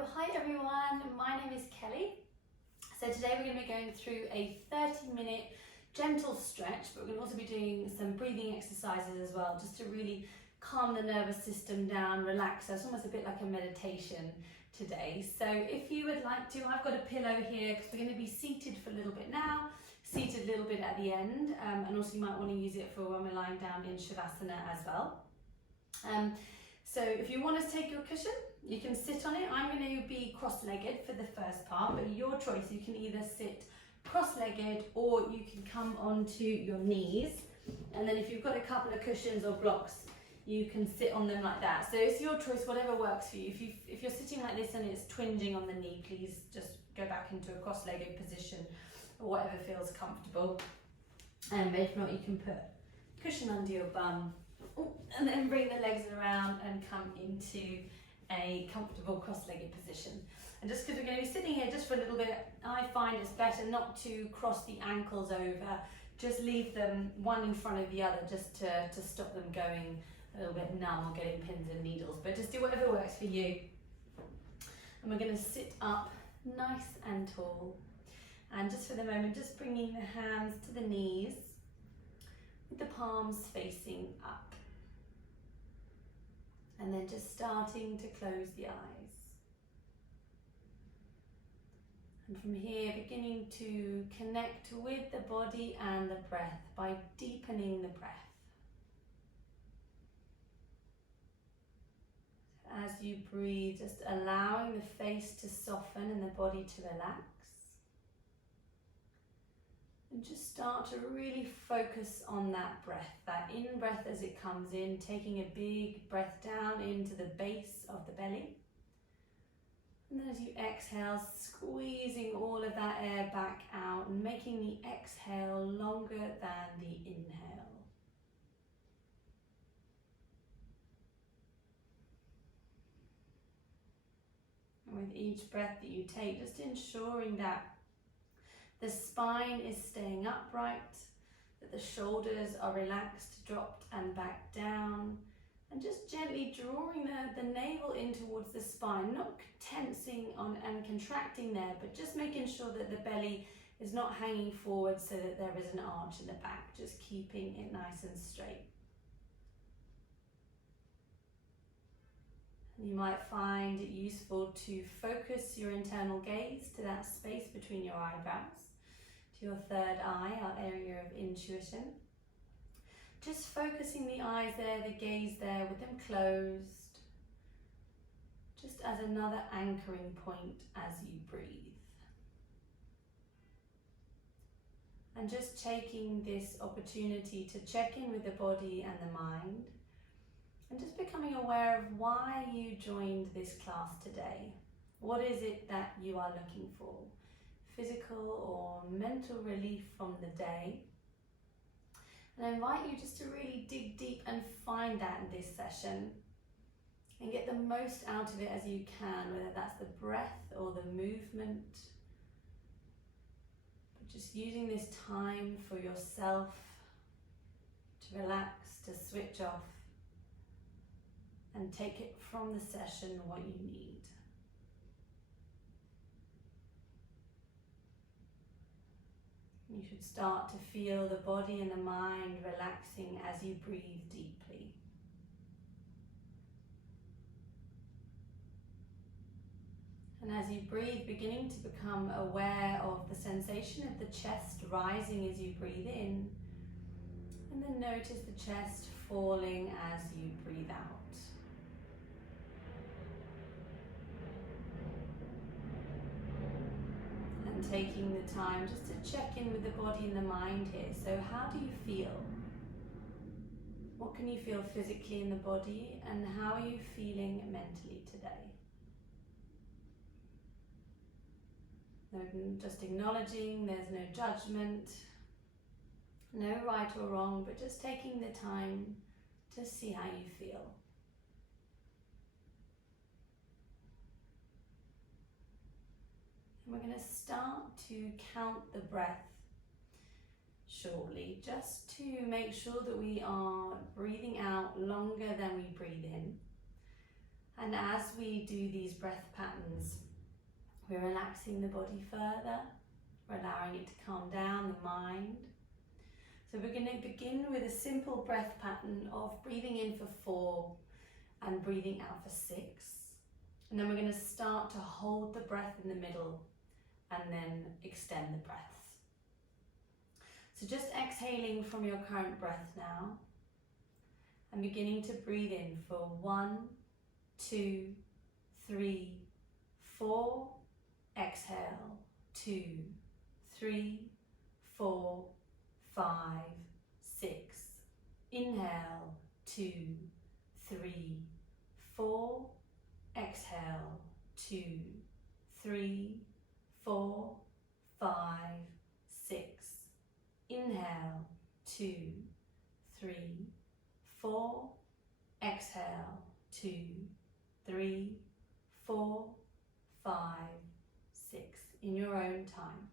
Hi everyone, my name is Kelly. So today we're going to be going through a 30-minute gentle stretch, but we're going to also be doing some breathing exercises as well, just to really calm the nervous system down, relax. So it's almost a bit like a meditation today. So if you would like to, I've got a pillow here because we're going to be seated for a little bit now, seated a little bit at the end, and also you might want to use it for when we're lying down in Shavasana as well. So if you want to take your cushion, you can sit on it. I'm going to be cross-legged for the first part, but your choice. You can either sit cross-legged or you can come onto your knees. And then if you've got a couple of cushions or blocks, you can sit on them like that. So it's your choice, whatever works for you. If you're sitting like this and it's twinging on the knee, please just go back into a cross-legged position or whatever feels comfortable. But if not, you can put cushion under your bum. And then bring the legs around and come into a comfortable cross-legged position. And just because we're going to be sitting here just for a little bit, I find it's better not to cross the ankles over, just leave them one in front of the other just to stop them going a little bit numb or getting pins and needles. But just do whatever works for you. And we're going to sit up nice and tall. And just for the moment, just bringing the hands to the knees with the palms facing up. And then just starting to close the eyes. And from here, beginning to connect with the body and the breath by deepening the breath. As you breathe, just allowing the face to soften and the body to relax. And just start to really focus on that breath, that in-breath as it comes in, taking a big breath down into the base of the belly. And then as you exhale, squeezing all of that air back out and making the exhale longer than the inhale. And with each breath that you take, just ensuring that the spine is staying upright, that the shoulders are relaxed, dropped and back down, and just gently drawing the navel in towards the spine, not tensing on and contracting there, but just making sure that the belly is not hanging forward so that there is an arch in the back, just keeping it nice and straight. You might find it useful to focus your internal gaze to that space between your eyebrows, to your third eye, our area of intuition. Just focusing the eyes there, the gaze there with them closed, just as another anchoring point as you breathe. And just taking this opportunity to check in with the body and the mind, and just becoming aware of why you joined this class today. What is it that you are looking for? Physical or mental relief from the day. And I invite you just to really dig deep and find that in this session and get the most out of it as you can, whether that's the breath or the movement. But just using this time for yourself to relax, to switch off, and take it from the session what you need. You should start to feel the body and the mind relaxing as you breathe deeply. And as you breathe, beginning to become aware of the sensation of the chest rising as you breathe in, and then notice the chest falling as you breathe out. Taking the time just to check in with the body and the mind here. So how do you feel? What can you feel physically in the body, and how are you feeling mentally today? Just acknowledging there's no judgment, no right or wrong, but just taking the time to see how you feel. We're going to start to count the breath shortly, just to make sure that we are breathing out longer than we breathe in. And as we do these breath patterns, we're relaxing the body further. We're allowing it to calm down the mind. So we're going to begin with a simple breath pattern of breathing in for 4 and breathing out for 6. And then we're going to start to hold the breath in the middle and then extend the breaths. So just exhaling from your current breath now and beginning to breathe in for 1, 2, 3, 4. Exhale, 2, 3, 4, 5, 6. Inhale, 2, 3, 4. Exhale, 2, 3, 4, 5, 6. Inhale, 2, 3, 4. Exhale, 2, 3, 4, 5, 6. In your own time.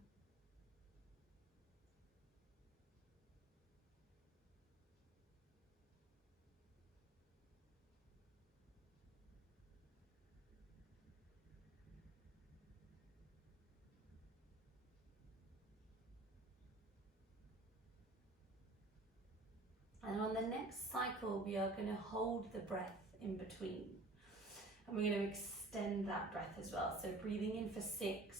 And on the next cycle, we are going to hold the breath in between. And we're going to extend that breath as well. So breathing in for 6,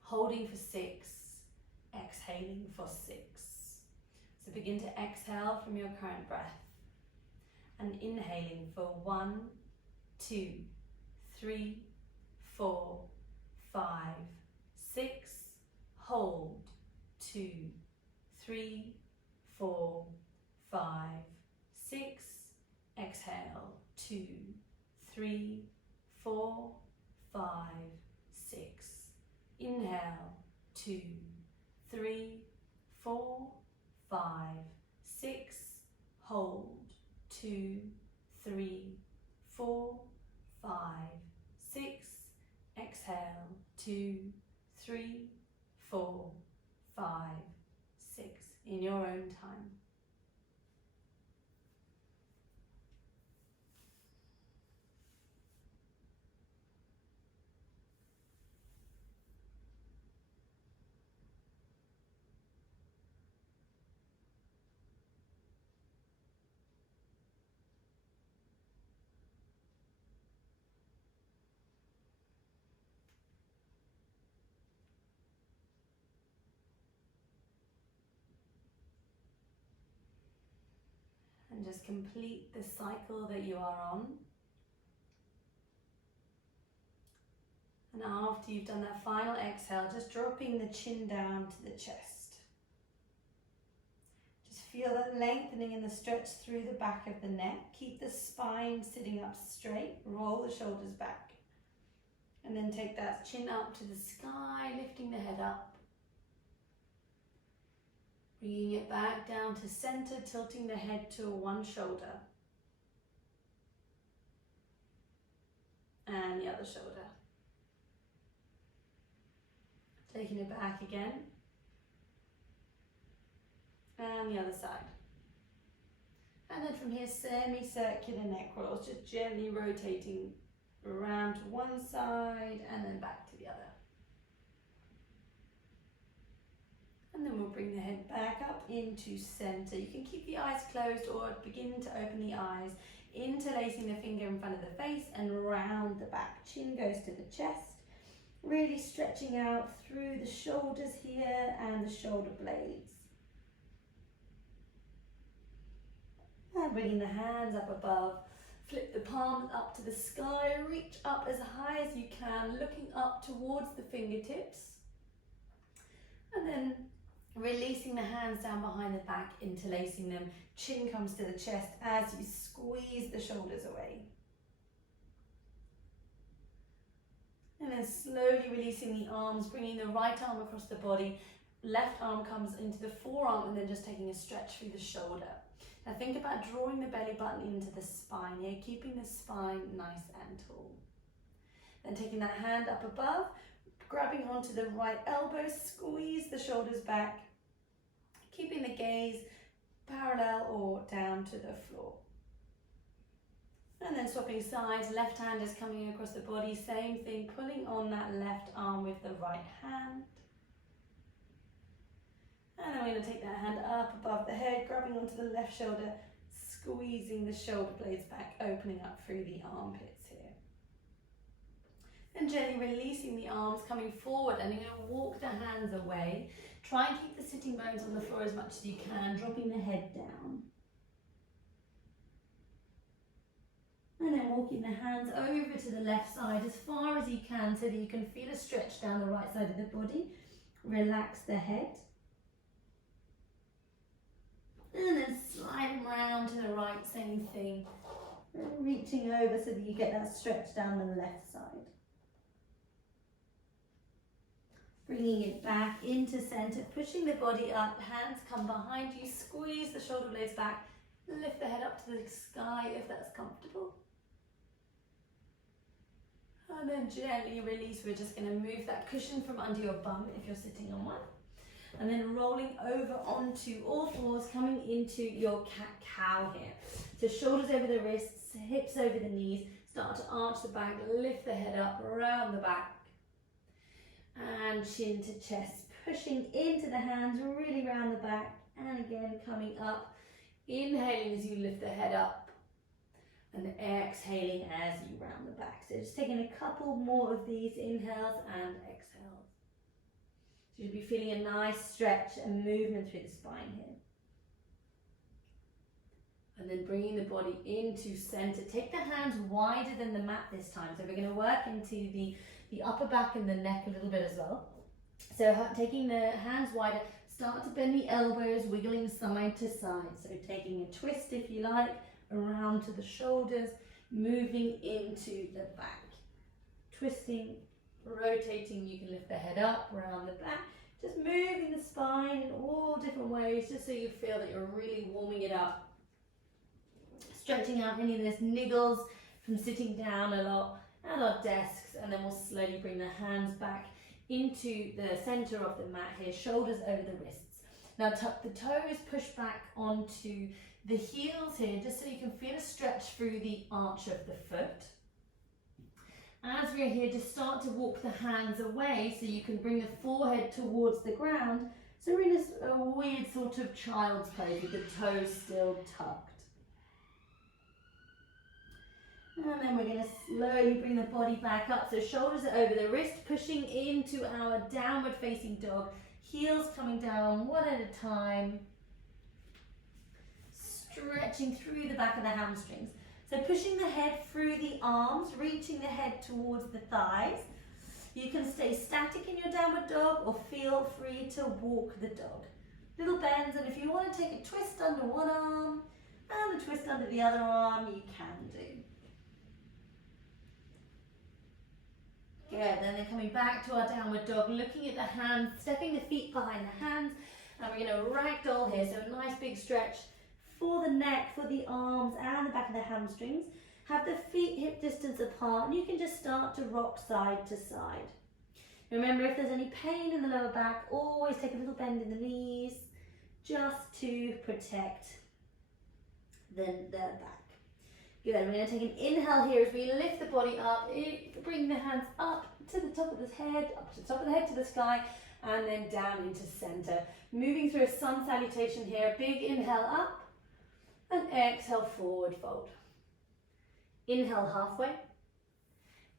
holding for 6, exhaling for 6. So begin to exhale from your current breath and inhaling for 1, 2, 3, 4, 5, 6. Hold 2, 3, 4, 5, 6. Exhale 2, 3, 4, 5, 6. Inhale 2, 3, 4, 5, 6. Hold 2, 3, 4, 5, 6. Exhale 2, 3, 4, 5, 6. In your own time. And just complete the cycle that you are on. And after you've done that final exhale, just dropping the chin down to the chest. Just feel that lengthening and the stretch through the back of the neck. Keep the spine sitting up straight, roll the shoulders back. And then take that chin up to the sky, lifting the head up. Bringing it back down to center, tilting the head to one shoulder. And the other shoulder. Taking it back again. And the other side. And then from here, semicircular neck rolls, just gently rotating around to one side and then back to the other. And then we'll bring the head back up into center. You can keep the eyes closed or begin to open the eyes, interlacing the finger in front of the face and round the back. Chin goes to the chest, really stretching out through the shoulders here and the shoulder blades. And bringing the hands up above, flip the palms up to the sky, reach up as high as you can, looking up towards the fingertips. And then releasing the hands down behind the back, interlacing them. Chin comes to the chest as you squeeze the shoulders away. And then slowly releasing the arms, bringing the right arm across the body. Left arm comes into the forearm and then just taking a stretch through the shoulder. Now think about drawing the belly button into the spine here, keeping the spine nice and tall. Then taking that hand up above, grabbing onto the right elbow, squeeze the shoulders back, keeping the gaze parallel or down to the floor. And then swapping sides, left hand is coming across the body, same thing, pulling on that left arm with the right hand. And then we're going to take that hand up above the head, grabbing onto the left shoulder, squeezing the shoulder blades back, opening up through the armpits here. And gently releasing the arms, coming forward, and you're going to walk the hands away. Try and keep the sitting bones on the floor as much as you can, dropping the head down. And then walking the hands over to the left side as far as you can so that you can feel a stretch down the right side of the body. Relax the head. And then sliding round to the right, same thing. And reaching over so that you get that stretch down the left side. Bringing it back into center, pushing the body up, hands come behind you, squeeze the shoulder blades back, lift the head up to the sky if that's comfortable. And then gently release. We're just going to move that cushion from under your bum if you're sitting on one. And then rolling over onto all fours, coming into your cat-cow here. So shoulders over the wrists, hips over the knees, start to arch the back, lift the head up, around the back. And chin to chest, pushing into the hands, really round the back. And again, coming up, inhaling as you lift the head up. And exhaling as you round the back. So just taking a couple more of these inhales and exhales. So you'll be feeling a nice stretch and movement through the spine here. And then bringing the body into center. Take the hands wider than the mat this time. So we're going to work into the upper back and the neck a little bit as well. So taking the hands wider, start to bend the elbows, wiggling side to side. So taking a twist if you like, around to the shoulders, moving into the back. Twisting, rotating, you can lift the head up, around the back. Just moving the spine in all different ways, just so you feel that you're really warming it up. Stretching out any of those niggles from sitting down a lot at our desks, and then we'll slowly bring the hands back into the center of the mat here, shoulders over the wrists. Now tuck the toes, push back onto the heels here, just so you can feel a stretch through the arch of the foot. As we're here, just start to walk the hands away so you can bring the forehead towards the ground. So we're in a weird sort of child's pose with the toes still tucked. And then we're going to slowly bring the body back up. So shoulders are over the wrist, pushing into our downward facing dog. Heels coming down one at a time. Stretching through the back of the hamstrings. So pushing the head through the arms, reaching the head towards the thighs. You can stay static in your downward dog or feel free to walk the dog. Little bends, and if you want to take a twist under one arm and a twist under the other arm, you can do. Good, then coming back to our downward dog, looking at the hands, stepping the feet behind the hands, and we're going to ragdoll here, so a nice big stretch for the neck, for the arms and the back of the hamstrings. Have the feet hip distance apart, and you can just start to rock side to side. Remember, if there's any pain in the lower back, always take a little bend in the knees, just to protect the back. Good, we're going to take an inhale here as we lift the body up, bring the hands up to the top of the head, up to the top of the head to the sky, and then down into center. Moving through a sun salutation here, big inhale up, and exhale, forward fold. Inhale halfway,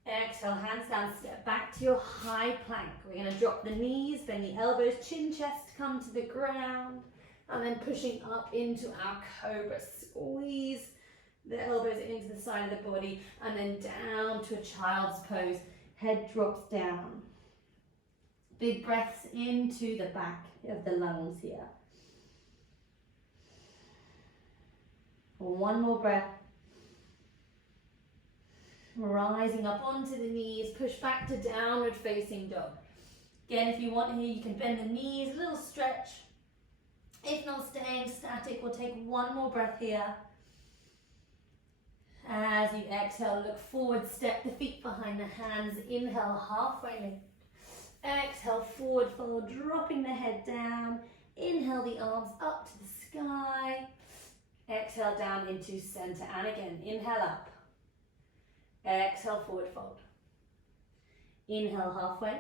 exhale, hands down, step back to your high plank. We're going to drop the knees, bend the elbows, chin, chest, come to the ground, and then pushing up into our cobra. Squeeze the elbows into the side of the body, and then down to a child's pose. Head drops down. Big breaths into the back of the lungs here. One more breath. Rising up onto the knees, push back to downward facing dog. Again, if you want here, you can bend the knees, a little stretch. If not staying static, we'll take one more breath here. As you exhale, look forward, step the feet behind the hands, inhale, halfway lift. Exhale, forward fold, dropping the head down. Inhale, the arms up to the sky. Exhale, down into center, and again, inhale up. Exhale, forward fold. Inhale, halfway.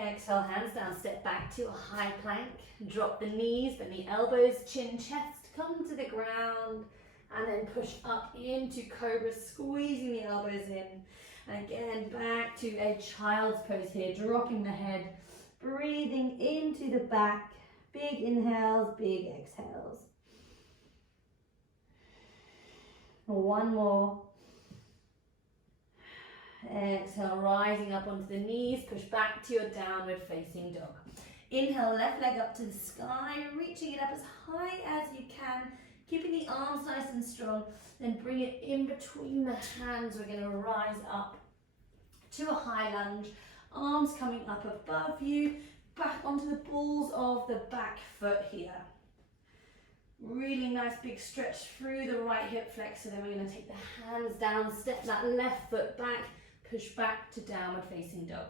Exhale, hands down, step back to a high plank. Drop the knees, bend the elbows, chin, chest, come to the ground, and then push up into cobra, squeezing the elbows in. And again, back to a child's pose here, dropping the head, breathing into the back. Big inhales, big exhales. One more. Exhale, rising up onto the knees, push back to your downward facing dog. Inhale, left leg up to the sky, reaching it up as high as you can, keeping the arms nice and strong. Then bring it in between the hands. We're going to rise up to a high lunge, arms coming up above you, back onto the balls of the back foot here. Really nice big stretch through the right hip flexor. Then we're going to take the hands down, step that left foot back, push back to downward facing dog.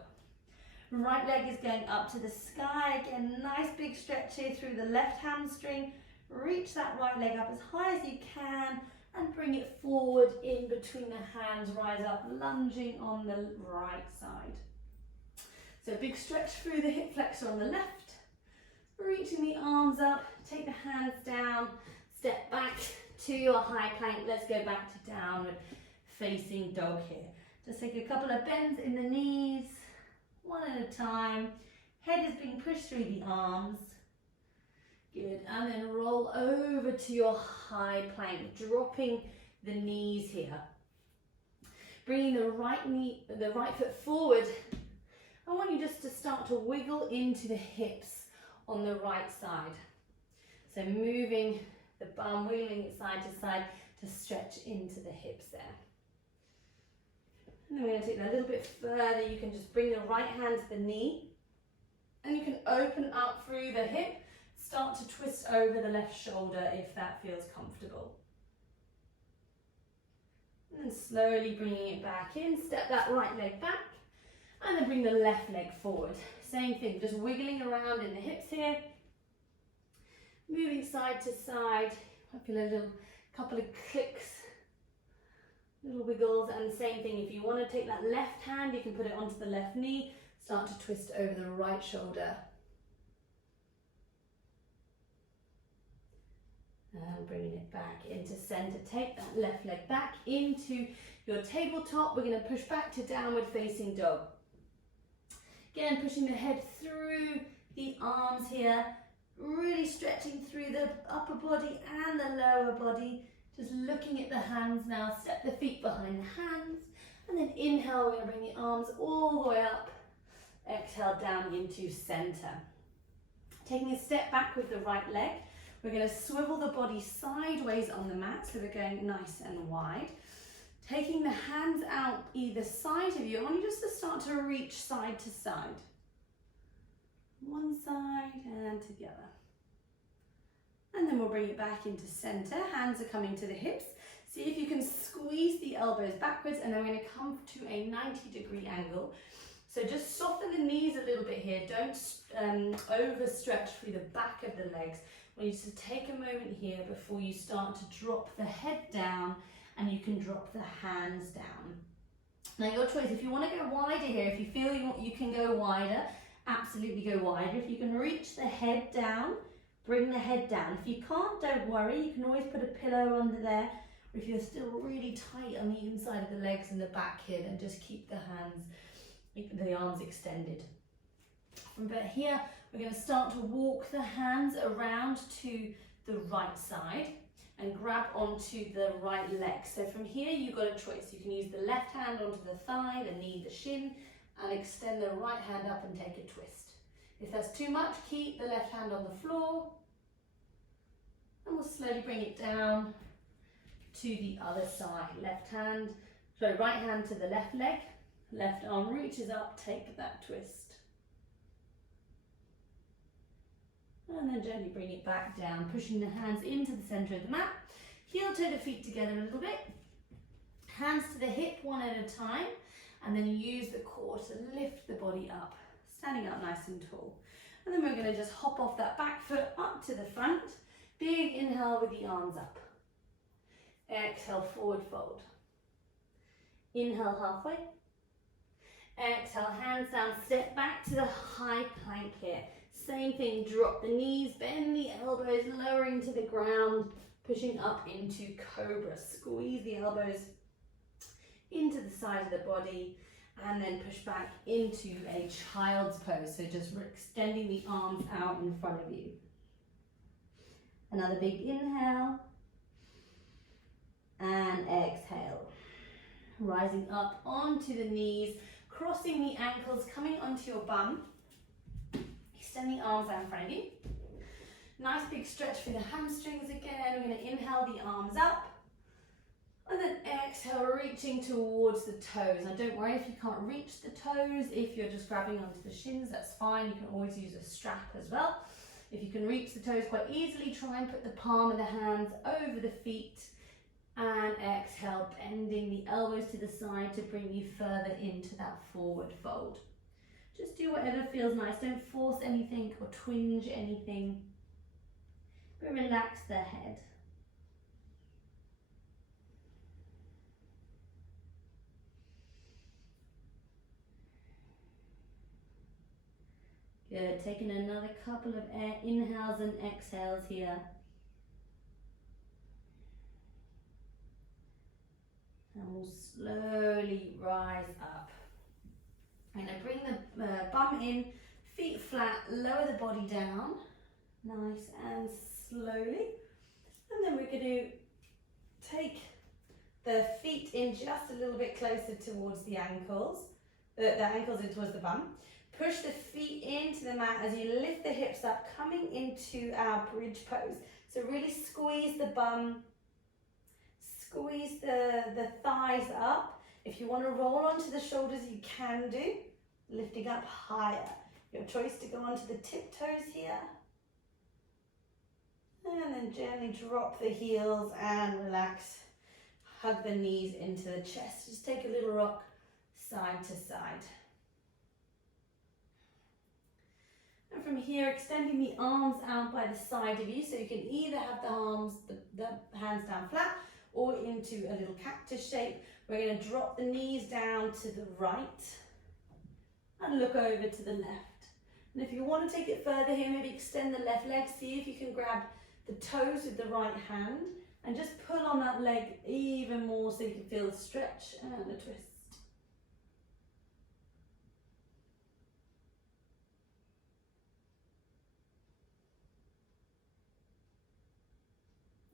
Right leg is going up to the sky. Again, nice big stretch here through the left hamstring. Reach that right leg up as high as you can and bring it forward in between the hands. Rise up, lunging on the right side. So big stretch through the hip flexor on the left. Reaching the arms up, take the hands down, step back to your high plank. Let's go back to downward facing dog here. Just take a couple of bends in the knees, one at a time. Head is being pushed through the arms. Good, and then roll over to your high plank, dropping the knees here. Bringing the right foot forward. I want you just to start to wiggle into the hips on the right side. So moving the bum, wiggling it side to side to stretch into the hips there. And then we're going to take that a little bit further. You can just bring the right hand to the knee and you can open up through the hip. Start to twist over the left shoulder if that feels comfortable. And then slowly bringing it back in, step that right leg back and then bring the left leg forward. Same thing, just wiggling around in the hips here. Moving side to side. I feel a little couple of clicks, little wiggles, and the same thing. If you want to take that left hand, you can put it onto the left knee. Start to twist over the right shoulder. And bringing it back into center. Take that left leg back into your tabletop. We're going to push back to downward facing dog. Again, pushing the head through the arms here. Really stretching through the upper body and the lower body. Just looking at the hands now. Step the feet behind the hands. And then inhale, we're going to bring the arms all the way up. Exhale down into center. Taking a step back with the right leg. We're going to swivel the body sideways on the mat, so we're going nice and wide. Taking the hands out either side of you, I want you just to start to reach side to side. One side and together. And then we'll bring it back into center. Hands are coming to the hips. See if you can squeeze the elbows backwards, and then we're going to come to a 90-degree angle. So just soften the knees a little bit here. Don't overstretch through the back of the legs. I want you to take a moment here before you start to drop the head down, and you can drop the hands down. Now your choice, if you want to go wider here, if you feel you can go wider, absolutely go wider. If you can reach the head down, bring the head down. If you can't, don't worry, you can always put a pillow under there. Or if you're still really tight on the inside of the legs and the back here, then just keep the arms extended. From here, we're going to start to walk the hands around to the right side and grab onto the right leg. So from here, you've got a choice. You can use the left hand onto the thigh, the knee, the shin, and extend the right hand up and take a twist. If that's too much, keep the left hand on the floor, and we'll slowly bring it down to the other side. Right hand to the left leg, left arm reaches up, take that twist. And then gently bring it back down, pushing the hands into the center of the mat. Heel toe the feet together a little bit. Hands to the hip, one at a time. And then use the core to lift the body up, standing up nice and tall. And then we're going to just hop off that back foot up to the front. Big inhale with the arms up. Exhale, forward fold. Inhale halfway. Exhale, hands down, step back to the high plank here. Same thing, drop the knees, bend the elbows, lowering to the ground, pushing up into cobra. Squeeze the elbows into the side of the body and then push back into a child's pose. So just extending the arms out in front of you. Another big inhale and exhale. Rising up onto the knees, crossing the ankles, coming onto your bum. Extend the arms out in front of you. Nice big stretch through the hamstrings again. We're going to inhale the arms up. And then exhale, reaching towards the toes. Now don't worry if you can't reach the toes. If you're just grabbing onto the shins, that's fine. You can always use a strap as well. If you can reach the toes quite easily, try and put the palm of the hands over the feet. And exhale, bending the elbows to the side to bring you further into that forward fold. Just do whatever feels nice. Don't force anything or twinge anything, but relax the head. Good, taking another couple of inhales and exhales here. And we'll slowly rise up. I'm going to bring the bum in, feet flat, lower the body down, nice and slowly. And then we're going to take the feet in just a little bit closer towards the ankles, the ankles in towards the bum. Push the feet into the mat as you lift the hips up, coming into our bridge pose. So really squeeze the bum, squeeze the thighs up. If you want to roll onto the shoulders, you can do. Lifting up higher. Your choice to go onto the tiptoes here. And then gently drop the heels and relax. Hug the knees into the chest. Just take a little rock side to side. And from here, extending the arms out by the side of you, so you can either have the hands down flat or into a little cactus shape. We're going to drop the knees down to the right and look over to the left. And if you want to take it further here, maybe extend the left leg. See if you can grab the toes with the right hand and just pull on that leg even more so you can feel the stretch and a twist.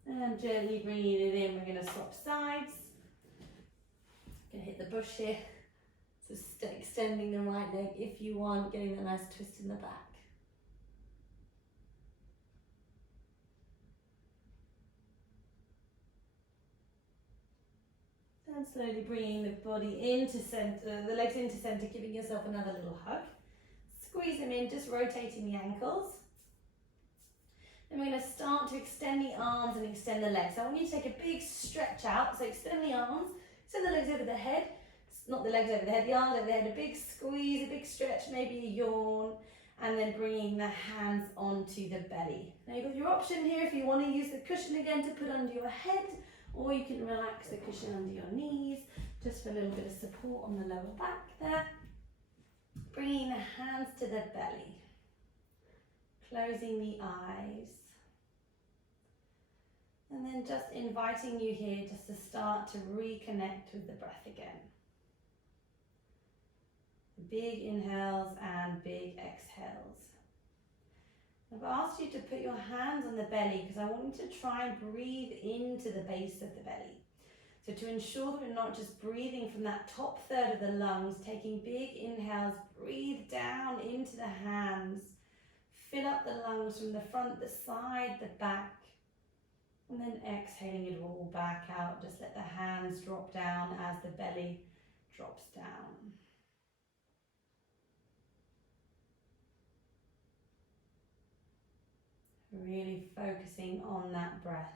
And gently bringing it in, we're going to swap sides. Going to hit the bush here. So extending the right leg if you want, getting a nice twist in the back. And slowly bringing the body into center, the legs into center, giving yourself another little hug. Squeeze them in, just rotating the ankles. Then we're going to start to extend the arms and extend the legs. So I want you to take a big stretch out. So extend the arms, extend the legs over the head. Not the legs over the head, the arms over the head. A big squeeze, a big stretch, maybe a yawn. And then bringing the hands onto the belly. Now you've got your option here if you want to use the cushion again to put under your head. Or you can relax the cushion under your knees. Just for a little bit of support on the lower back there. Bringing the hands to the belly. Closing the eyes. And then just inviting you here just to start to reconnect with the breath again. Big inhales and big exhales. I've asked you to put your hands on the belly because I want you to try and breathe into the base of the belly. So to ensure that we're not just breathing from that top third of the lungs, taking big inhales, breathe down into the hands. Fill up the lungs from the front, the side, the back. And then exhaling it all back out. Just let the hands drop down as the belly drops down. Really focusing on that breath.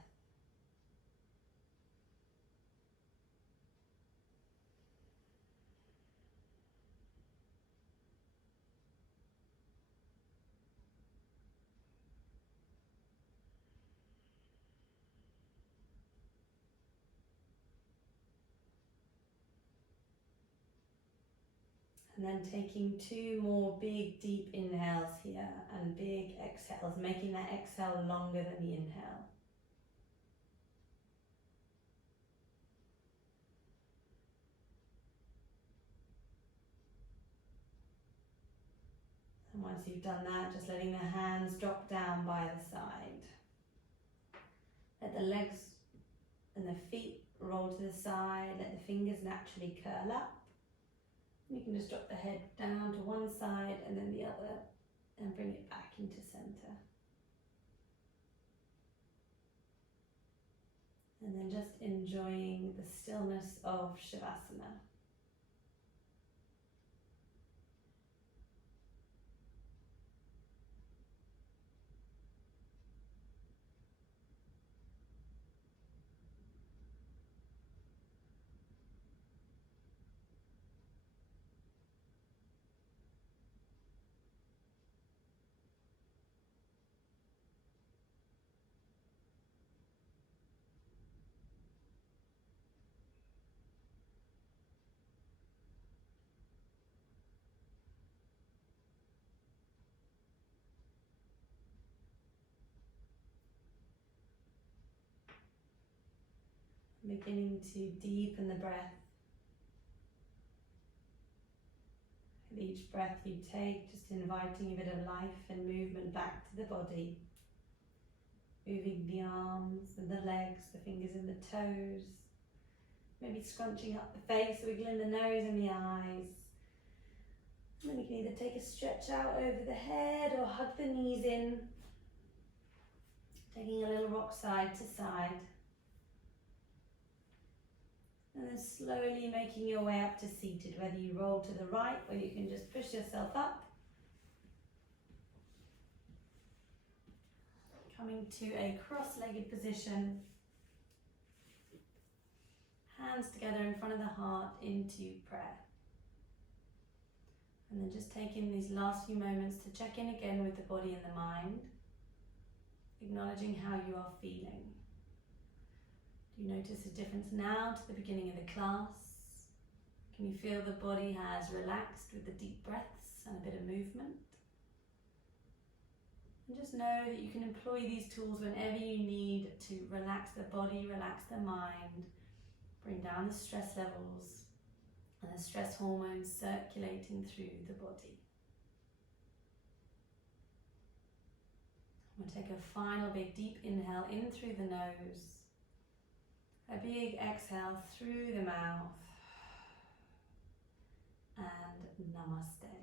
And then taking 2 more big deep inhales here and big exhales, making that exhale longer than the inhale. And once you've done that, just letting the hands drop down by the side. Let the legs and the feet roll to the side, let the fingers naturally curl up. You can just drop the head down to one side and then the other and bring it back into center. And then just enjoying the stillness of Shavasana. Beginning to deepen the breath. With each breath you take, just inviting a bit of life and movement back to the body. Moving the arms and the legs, the fingers and the toes. Maybe scrunching up the face, wiggling the nose and the eyes. And then you can either take a stretch out over the head or hug the knees in. Taking a little rock side to side. And then slowly making your way up to seated, whether you roll to the right or you can just push yourself up. Coming to a cross-legged position. Hands together in front of the heart into prayer. And then just taking these last few moments to check in again with the body and the mind. Acknowledging how you are feeling. Do you notice a difference now to the beginning of the class? Can you feel the body has relaxed with the deep breaths and a bit of movement? And just know that you can employ these tools whenever you need to relax the body, relax the mind, bring down the stress levels and the stress hormones circulating through the body. I'm going to take a final big deep inhale in through the nose. A big exhale through the mouth, and namaste.